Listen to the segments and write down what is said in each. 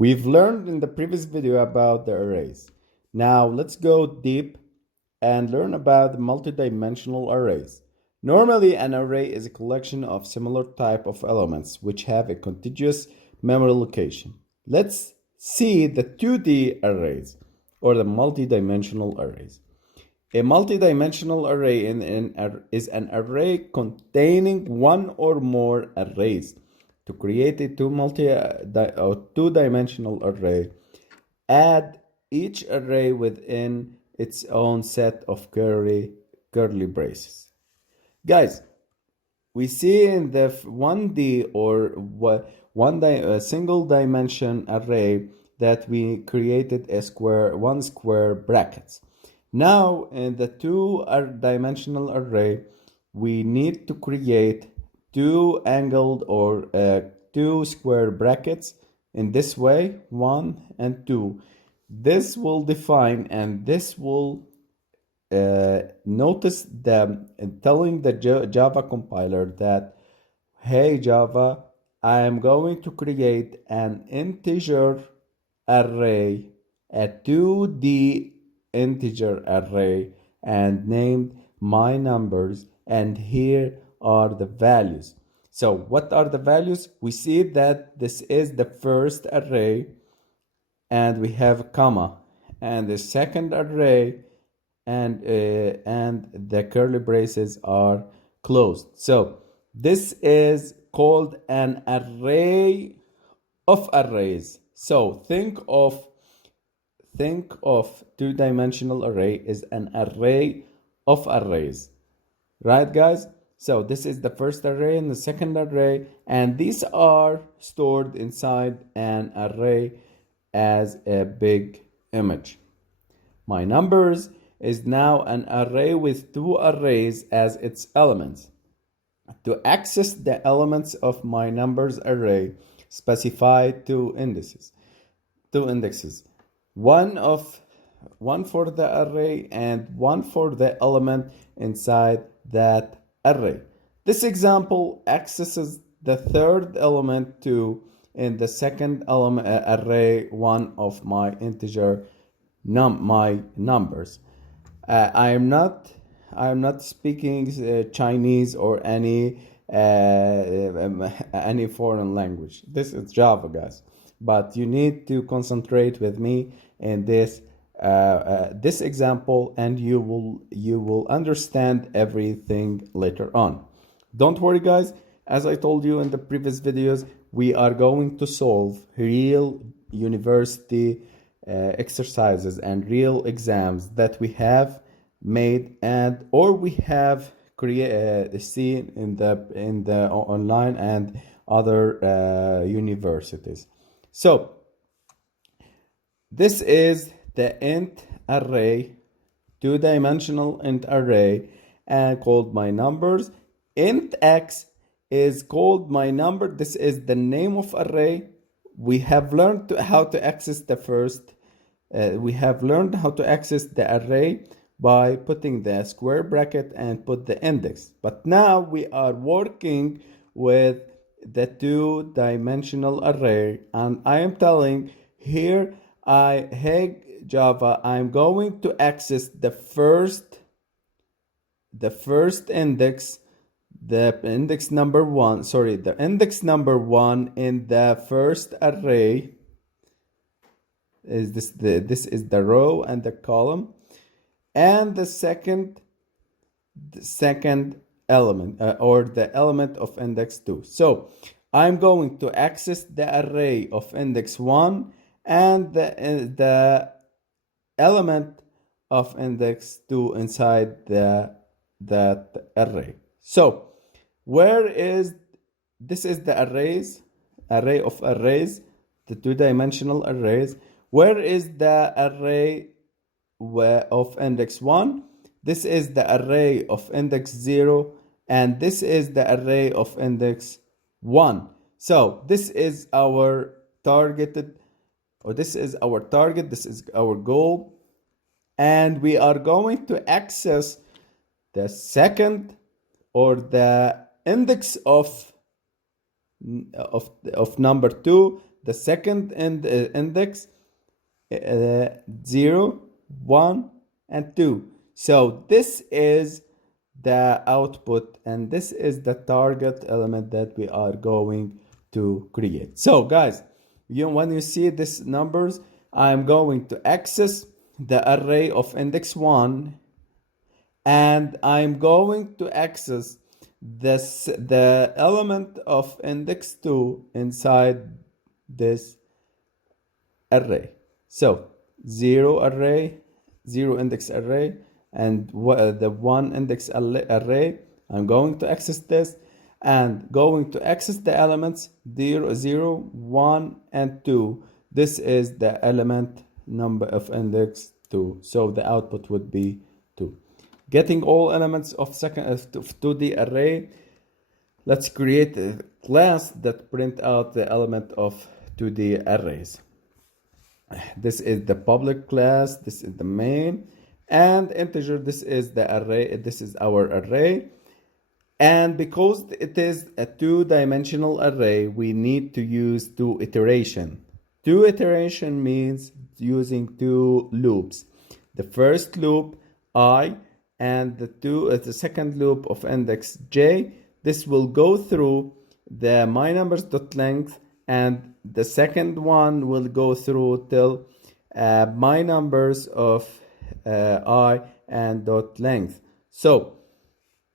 We've learned in the previous video about the arrays. Now let's go deep and learn about the multidimensional arrays. Normally, an array is a collection of similar type of elements which have a contiguous memory location. Let's see the 2D arrays or the multidimensional arrays. A multidimensional array is an array containing one or more arrays. To create a two-dimensional array, add each array within its own set of curly braces. Guys, we see in the 1D or single dimension array that we created one square brackets. Now in the two-dimensional array, we need to create two angled or two square brackets in this way, 1 and 2. This will define and this will notice telling the Java compiler that, hey Java, I am going to create an integer array, a 2D integer array, and named my numbers, and here are the values. So what are the values? We see that this is the first array and we have a comma, and the second array and the curly braces are closed. So this is called an array of arrays. So think of two-dimensional array is an array of arrays, right guys? So this is the first array and the second array, and these are stored inside an array as a big image. My numbers is now an array with two arrays as its elements. To access the elements of my numbers array, specify two indexes. One for the array and one for the element inside that array. This example accesses the third element to in the second element array one of my integer my numbers. I am not speaking Chinese or any foreign language. This is Java, guys, but you need to concentrate with me in this example, and you will understand everything later on. Don't worry, guys. As I told you in the previous videos, we are going to solve real university exercises and real exams that we have made and or we have seen in the online and other universities. So this is the int array, two-dimensional int array, and called my numbers. Int x is called my number. This is the name of array. We have learned how to access the first. We have learned how to access the array by putting the square bracket and put the index. But now we are working with the two-dimensional array, and I am telling here, hey Java, I'm going to access the first index, the index number one in the first array. Is this is the row and the column, and the second element or the element of index 2. So I'm going to access the array of index 1 and the element of index 2 inside that array. So this is the array of arrays, the two-dimensional arrays. Where is the array of index 1? This is the array of index 0, and this is the array of index 1. So this is our target, this is our goal, and we are going to access the second or the index of number 2. the second index 0, 1, and 2. So this is the output, and this is the target element that we are going to create. So guys, when you see these numbers, I'm going to access the array of index 1, and I'm going to access the element of index 2 inside this array. So 0 array, 0 index array, and the 1 index array. I'm going to access this and going to access the elements 0, 0, 1, and 2. This is the element number of index 2. So the output would be 2. Getting all elements of 2D array, let's create a class that print out the element of 2D arrays. This is the public class, this is the main, and integer, this is the array, this is our array. And because it is a two-dimensional array, we need to use two iteration. Two iteration means using two loops. The first loop I, and the second loop of index j. This will go through the myNumbers.length, and the second one will go through till myNumbers of I and dot length. So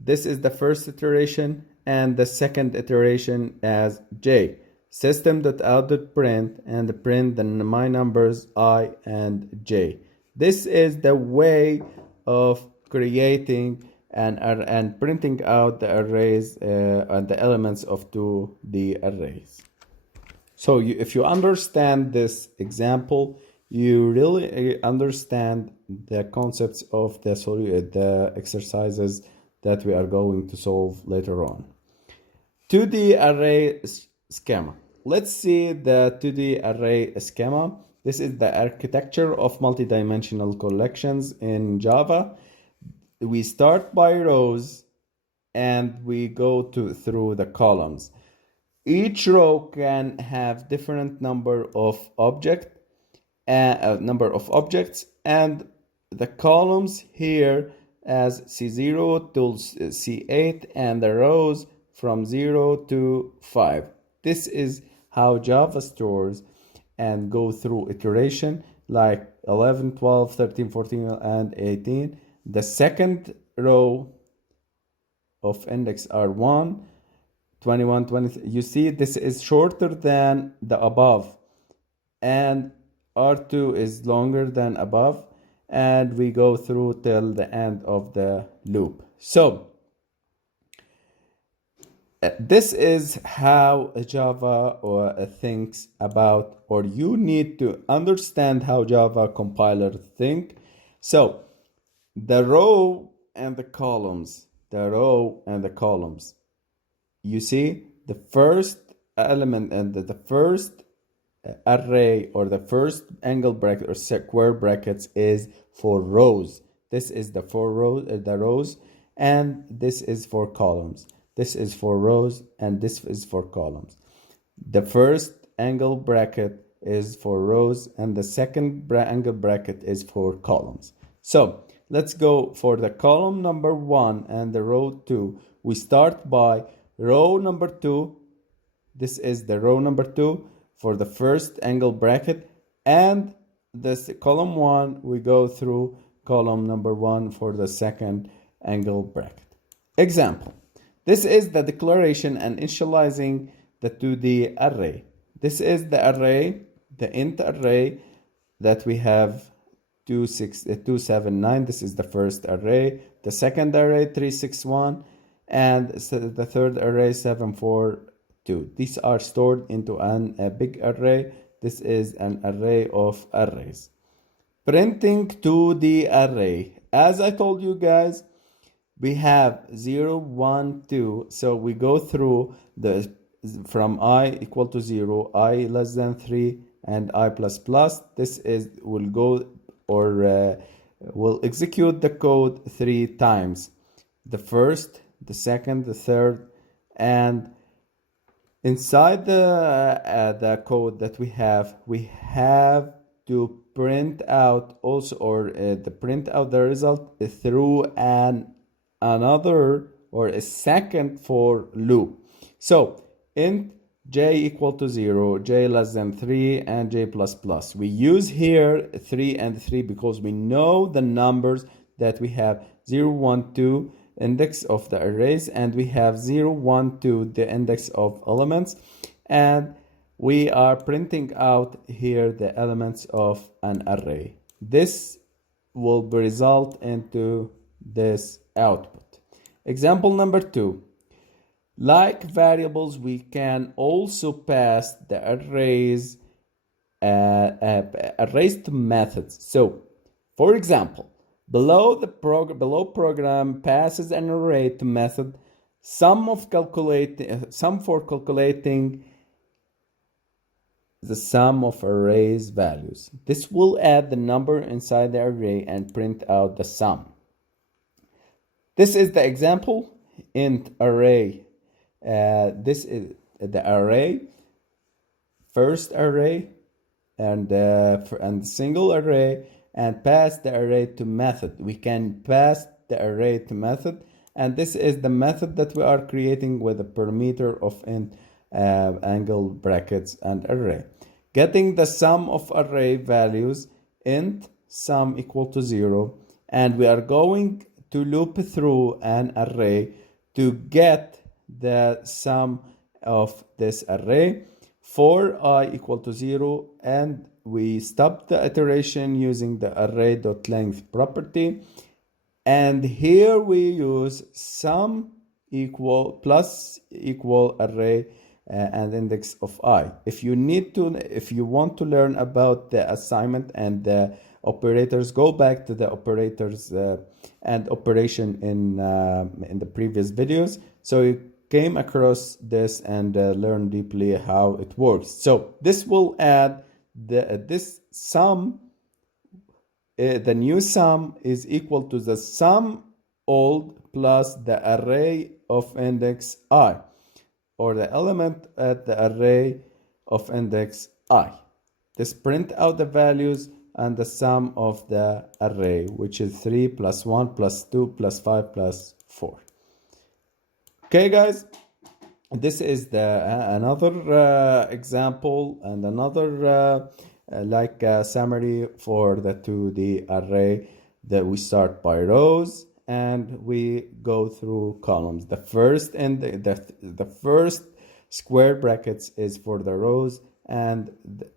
this is the first iteration, and the second iteration as j. System.out.print, and print the myNumbers I and j. This is the way of creating and printing out the arrays and the elements of 2D arrays. So if you understand this example, you really understand the concepts of the exercises that we are going to solve later on. 2D array schema. Let's see the 2D array schema. This is the architecture of multidimensional collections in Java. We start by rows and we go through the columns. Each row can have different number of objects, and the columns here as C0 to C8, and the rows from 0 to 5. This is how Java stores and go through iteration like 11, 12, 13, 14, and 18. The second row of index are 1, 21, 20. You see, this is shorter than the above, and R2 is longer than above, and we go through till the end of the loop. So this is how Java thinks about, or you need to understand how Java compiler think. So the row and the columns, you see the first element and the first array, or the first angle bracket or square brackets, is for rows. This is the rows, and this is for columns. This is for rows, and this is for columns. The first angle bracket is for rows, and the second angle bracket is for columns. So let's go for the column number 1 and the row 2. We start by row number 2. This is the row number 2 for the first angle bracket, and this column 1, we go through column number 1 for the second angle bracket. Example. This is the declaration and initializing the 2D array. This is the array, the int array that we have 279. This is the first array. The second array 361, and the third array 742. These are stored into a big array. This is an array of arrays. Printing 2D array. As I told you guys, we have 0, 1, 2. So we go through from I equal to 0, I less than 3, and I plus plus. This will go, or will execute the code 3 times. The first, the second, the third, and Inside the code that we have to print out also, or the print out the result through another or a second for loop. So int j equal to 0, j less than 3, and j plus plus. We use here 3 and 3 because we know the numbers that we have 0, 1, 2 index of the arrays, and we have 0, 1, 2 the index of elements, and we are printing out here the elements of an array. This will result into this output. Example number 2. Like variables, we can also pass the arrays to methods. So, for example, below program passes an array to method, sum for calculating the sum of arrays values. This will add the number inside the array and print out the sum. This is the example. Int array. This is the array, first array, and single array, and pass the array to method. We can pass the array to method, and this is the method that we are creating with a parameter of int, angle brackets, and array. Getting the sum of array values, int sum equal to 0, and we are going to loop through an array to get the sum of this array for I equal to 0, and we stop the iteration using the array.length property, and here we use sum equal plus equal array and index of I. If you want to learn about the assignment and the operators, go back to the operators and operation in the previous videos, so you came across this and learn deeply how it works. So this will add this sum. The new sum is equal to the sum old plus the array of index I, or the element at the array of index I. This print out the values and the sum of the array, which is 3 plus 1 plus 2 plus 5 plus 4. Okay, guys, this is another example and another summary for the 2D array that we start by rows and we go through columns. The first the first square brackets is for the rows and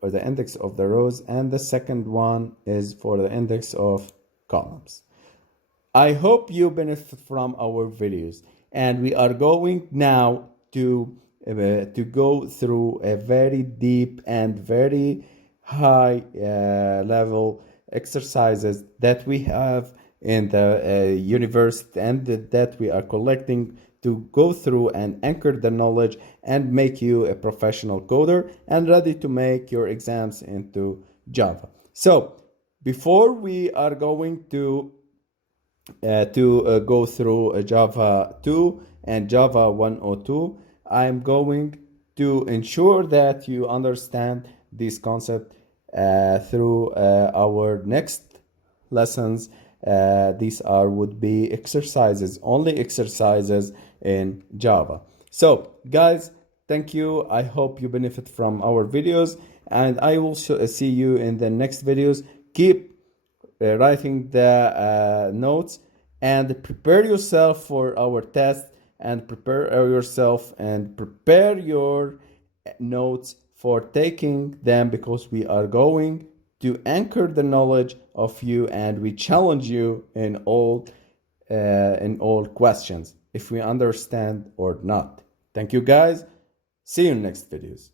or the index of the rows, and the second one is for the index of columns. I hope you benefit from our videos, and we are going now to go through a very deep and very high level exercises that we have in the university and that we are collecting to go through and anchor the knowledge and make you a professional coder and ready to make your exams into Java. So before we are going to go through Java 2 and Java 102, I'm going to ensure that you understand this concept through our next lessons. These would be exercises, only exercises in Java. So guys, thank you. I hope you benefit from our videos, and I will see you in the next videos. Keep writing the notes and prepare yourself for our test, and prepare your notes for taking them, because we are going to anchor the knowledge of you and we challenge you in all questions if we understand or not. Thank you guys. See you in next videos.